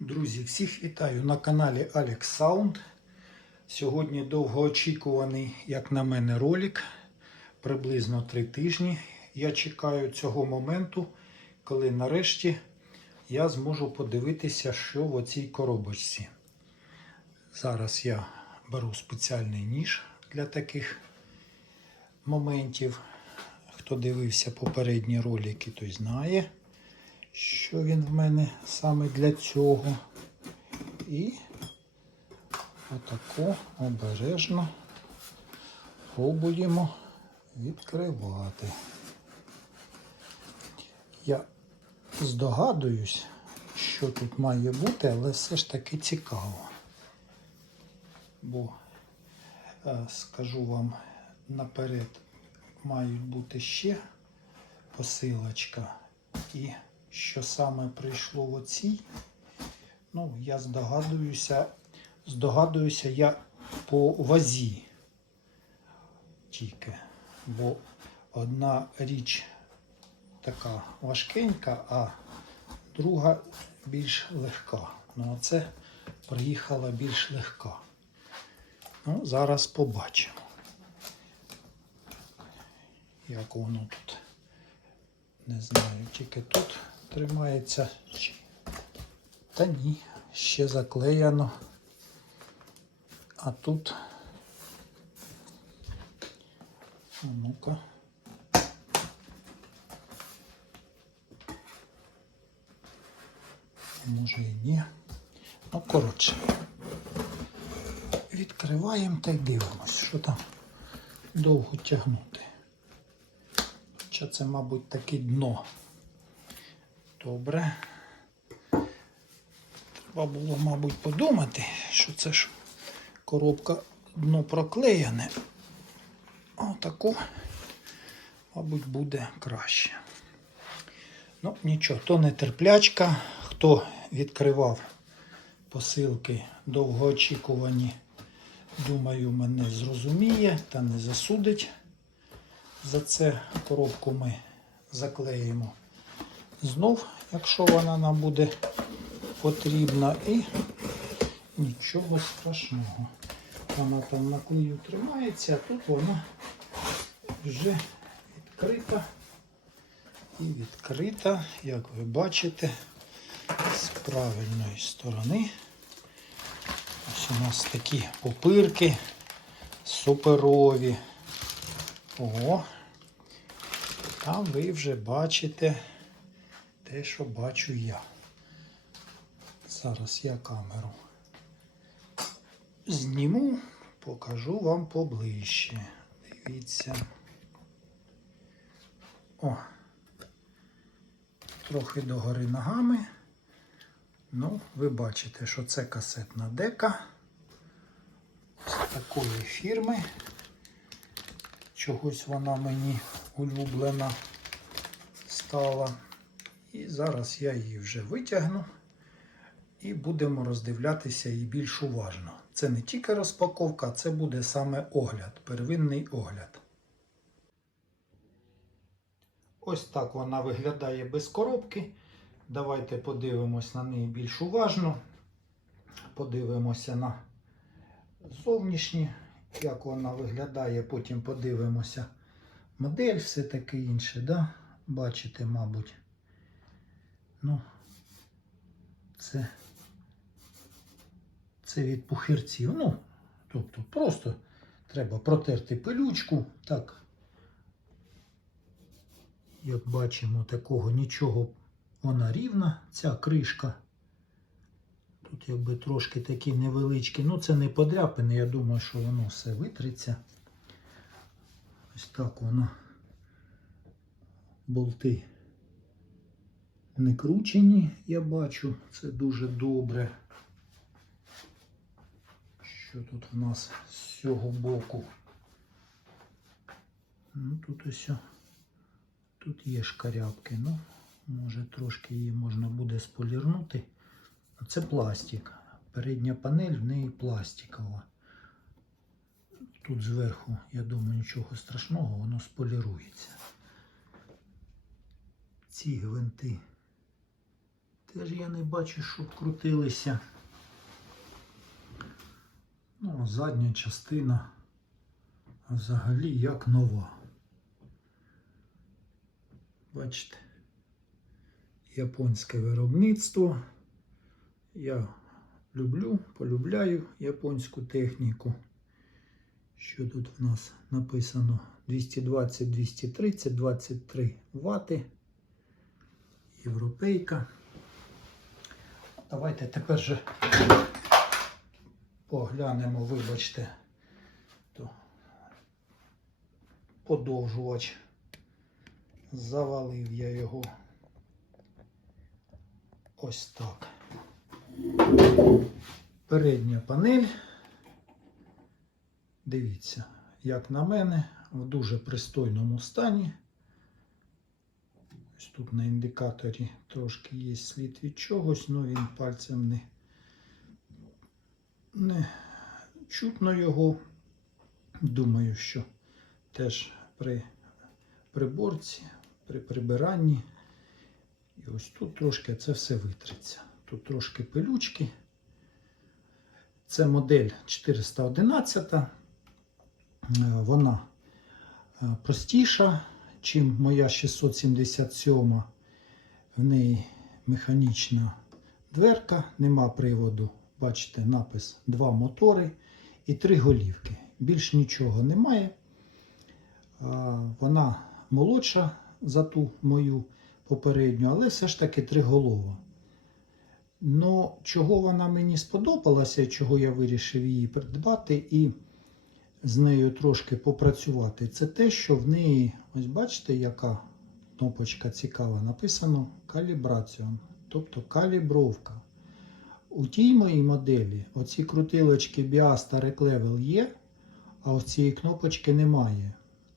Друзі, всіх вітаю на каналі Alex Sound. Сьогодні довгоочікуваний, як на мене, ролик. Приблизно три тижні. Я чекаю цього моменту, коли нарешті я зможу подивитися, що в оцій коробочці. Зараз я беру спеціальний ніж для таких моментів. Хто дивився попередні ролики, той знає що він в мене саме для цього. І отако обережно пробуємо відкривати. Я здогадуюсь, що тут має бути, але все ж таки цікаво. Бо, е, скажу вам наперед, мають бути ще посилочка і що саме прийшло в оцій, ну, я здогадуюся, здогадуюся я по вазі тільки. Бо одна річ така важкенька, а друга більш легка. Ну, а це приїхала більш легка. Ну, зараз побачимо, як воно тут. Не знаю, тільки тут тримається. Та ні, ще заклеєно. А тут. А Ну-ка. Може і ні. Ну, коротше. Відкриваємо та й дивимось, що там довго тягнути. Хоча це, мабуть, таке дно. Добре. Треба було, мабуть, подумати, що це ж коробка дно проклеєне. Отаку, мабуть, буде краще. Ну, нічого, то не терплячка. Хто відкривав посилки довгоочікувані, думаю, мене зрозуміє та не засудить. За це коробку ми заклеїмо знов, якщо вона нам буде потрібна. І нічого страшного. Вона там на клею тримається, а тут вона вже відкрита. І відкрита, як ви бачите, з правильної сторони. Ось у нас такі попирки суперові. О, там ви вже бачите те, що бачу я. Зараз я камеру зніму, покажу вам поближче. Дивіться. О, трохи догори ногами. Ну, ви бачите, що це касетна дека з такої фірми. Чогось вона мені улюблена стала. І зараз я її вже витягну і будемо роздивлятися її більш уважно. Це не тільки розпаковка, це буде саме огляд, первинний огляд. Ось так вона виглядає без коробки. Давайте подивимось на неї більш уважно. Подивимося на зовнішні, як вона виглядає, потім подивимося модель, все таке інше. Да? Бачите, мабуть. Ну, це, це від пухирців. Ну, тобто просто треба протерти пилючку. Так, як бачимо, такого нічого вона рівна, ця кришка. Тут якби трошки такі невеличкі, ну це не подряпини, я думаю, що воно все витриться. Ось так воно болти не кручені, я бачу, це дуже добре. Що тут в нас з цього боку? Ну, тут ось тут є шкарябки, ну, може трошки її можна буде сполірнути. Це пластик. Передня панель в неї пластикова. Тут зверху, я думаю, нічого страшного, воно сполірується. Ці гвинти Теж я не бачу, щоб крутилися. Ну, задня частина взагалі як нова. Бачите, японське виробництво. Я люблю, полюбляю японську техніку. Що тут в нас написано? 220, 230, 23 вати. Європейка. Давайте тепер же поглянемо, вибачте, то подовжувач. Завалив я його ось так. Передня панель. Дивіться, як на мене, в дуже пристойному стані. Ось тут на індикаторі трошки є слід від чогось, але він пальцем не, не чутно його. Думаю, що теж при приборці, при прибиранні. І ось тут трошки це все витреться. Тут трошки пилючки. Це модель 411. Е, Вона е, простіша, чим моя 677. В неї механічна дверка, нема приводу. Бачите, напис два мотори і три голівки. Більш нічого немає. Вона молодша за ту мою попередню, але все ж таки триголова. Ну, чого вона мені сподобалася, чого я вирішив її придбати і з нею трошки попрацювати, це те, що в неї, ось бачите, яка кнопочка цікава, написано калібраціон, тобто калібровка. У тій моїй моделі оці крутилочки Bias та Rec Level є, а ось цієї кнопочки немає.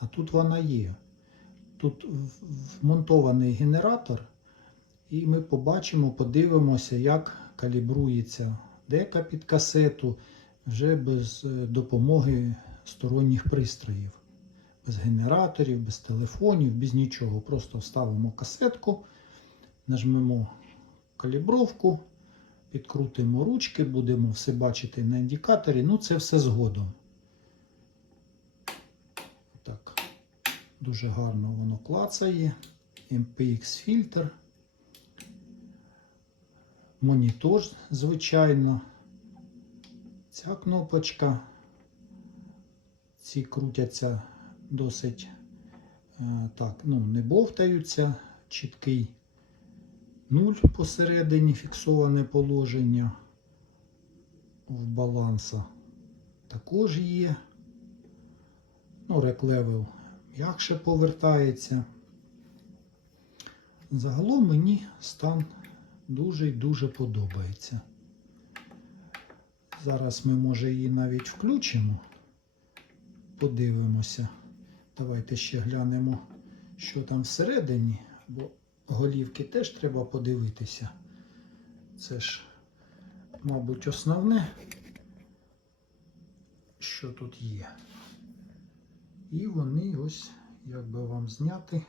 А тут вона є. Тут вмонтований генератор, і ми побачимо, подивимося, як калібрується дека під касету вже без е, допомоги сторонніх пристроїв. Без генераторів, без телефонів, без нічого. Просто вставимо касетку, нажмемо калібровку, підкрутимо ручки, будемо все бачити на індикаторі. Ну, це все згодом. Так, дуже гарно воно клацає. MPX фільтр. Монітор, звичайно. Ця кнопочка. Ці крутяться досить е, так, ну, не бовтаються. Чіткий нуль посередині, фіксоване положення в баланса також є. Ну, рек-левел м'якше повертається. Загалом мені стан дуже і дуже подобається. Зараз ми, може, її навіть включимо. Подивимося. Давайте ще глянемо, що там всередині, бо голівки теж треба подивитися. Це ж, мабуть, основне, що тут є. І вони ось, як би вам зняти,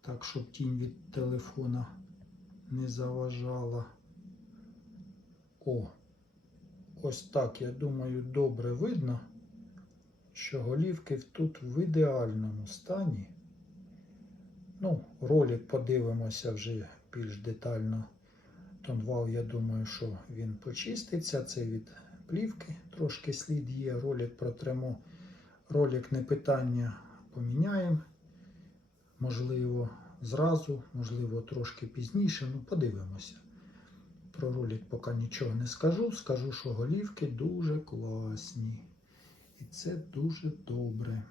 так, щоб тінь від телефона не заважала. О, ось так, я думаю, добре видно, що голівки тут в ідеальному стані. Ну, ролик подивимося вже більш детально. Тонвал, я думаю, що він почиститься. Це від плівки трошки слід є. Ролик протремо. Ролик не питання поміняємо. Можливо, зразу, можливо, трошки пізніше. Ну, подивимося. Про ролик поки нічого не скажу. Скажу, що голівки дуже класні. І це дуже добре.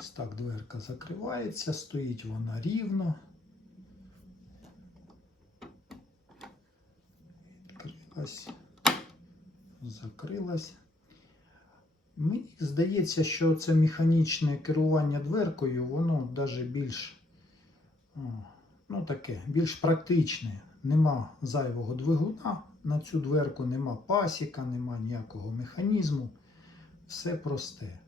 Ось так дверка закривається, стоїть вона рівно. Відкрилась, закрилась. Мені здається, що це механічне керування дверкою, воно навіть більш ну, таке, більш практичне. Нема зайвого двигуна на цю дверку, нема пасіка, нема ніякого механізму. Все просте.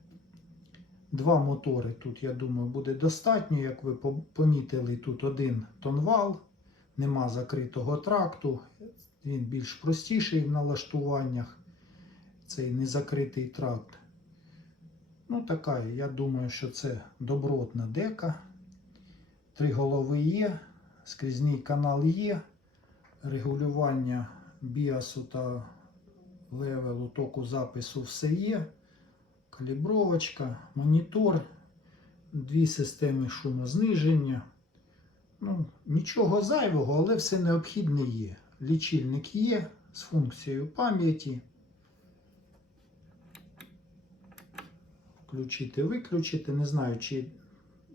Два мотори тут, я думаю, буде достатньо. Як ви помітили, тут один тонвал нема закритого тракту. Він більш простіший в налаштуваннях. Цей незакритий тракт. Ну, така, я думаю, що це добротна дека. Три голови є, скрізний канал є, регулювання біасу та левелу току запису все є. Калібровочка, монітор, дві системи шумозниження. Ну, нічого зайвого, але все необхідне є. Лічильник є з функцією пам'яті. Включити, виключити. Не знаю, чи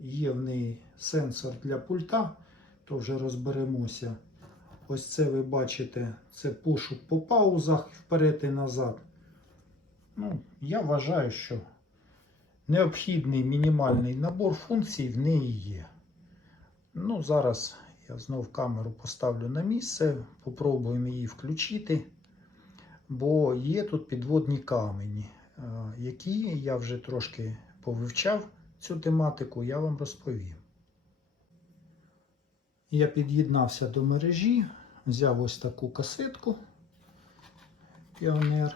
є в неї сенсор для пульта, то вже розберемося. Ось це ви бачите, це пошук по паузах вперед і назад. Ну, я вважаю, що необхідний мінімальний набор функцій в неї є. Ну, зараз я знов камеру поставлю на місце, попробуємо її включити, бо є тут підводні камені, е, які я вже трошки повивчав цю тематику, я вам розповім. Я під'єднався до мережі, взяв ось таку касетку Піонер.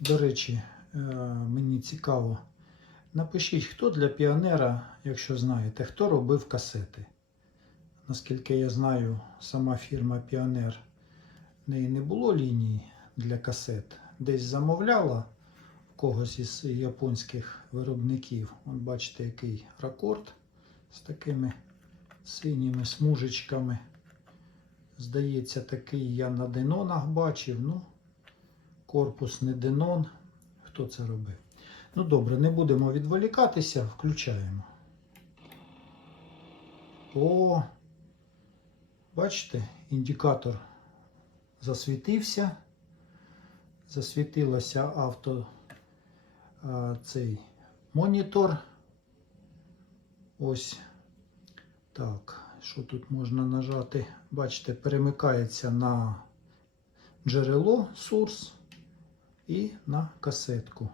До речі, е, мені цікаво. Напишіть, хто для піонера, якщо знаєте, хто робив касети. Наскільки я знаю, сама фірма Піонер в неї не було лінії для касет. Десь замовляла в когось із японських виробників. От бачите, який ракорд з такими синіми смужечками. Здається, такий я на Денонах бачив. Ну, корпус не Денон. Хто це робив? Ну добре, не будемо відволікатися, включаємо. О, бачите, індикатор засвітився. Засвітилося авто цей монітор. Ось так. Що тут можна нажати? Бачите, перемикається на джерело Source і на касетку.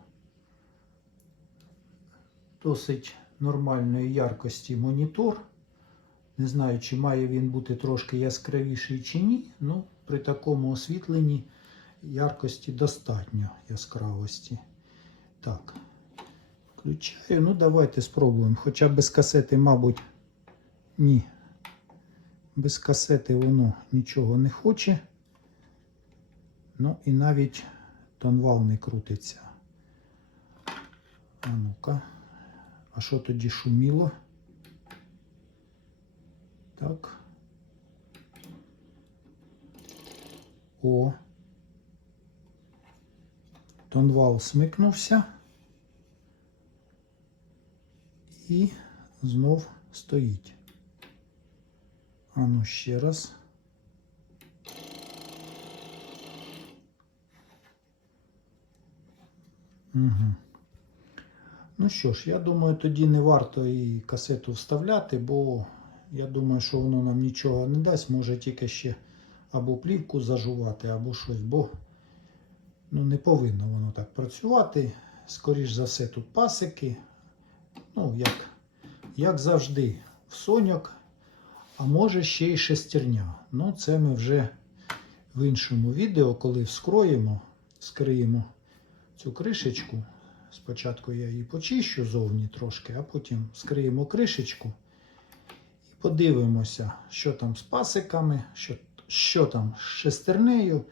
Досить нормальної яркості монітор. Не знаю, чи має він бути трошки яскравіший чи ні. Ну, при такому освітленні яркості достатньо яскравості. Так, включаю. Ну, давайте спробуємо. Хоча без касети, мабуть, ні. Без касети воно нічого не хоче. Ну і навіть тонвал не крутиться. А ну-ка. А що тоді шуміло? Так. О. Тонвал смикнувся. І знов стоїть. А ну ще раз. Угу. Ну що ж, я думаю, тоді не варто і касету вставляти, бо я думаю, що воно нам нічого не дасть. Може тільки ще або плівку зажувати, або щось, бо ну, не повинно воно так працювати. Скоріш за все, тут пасики. Ну, як, як завжди, в соньок, а може ще й шестерня. Ну, це ми вже в іншому відео, коли вскроємо, скриємо цю кришечку. Спочатку я її почищу зовні трошки, а потім скриємо кришечку і подивимося, що там з пасиками, що, що там з шестернею,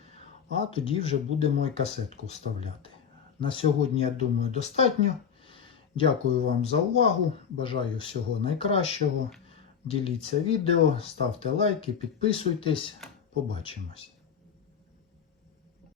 а тоді вже будемо і касетку вставляти. На сьогодні, я думаю, достатньо. Дякую вам за увагу. Бажаю всього найкращого. Діліться відео, ставте лайки, підписуйтесь. Побачимось.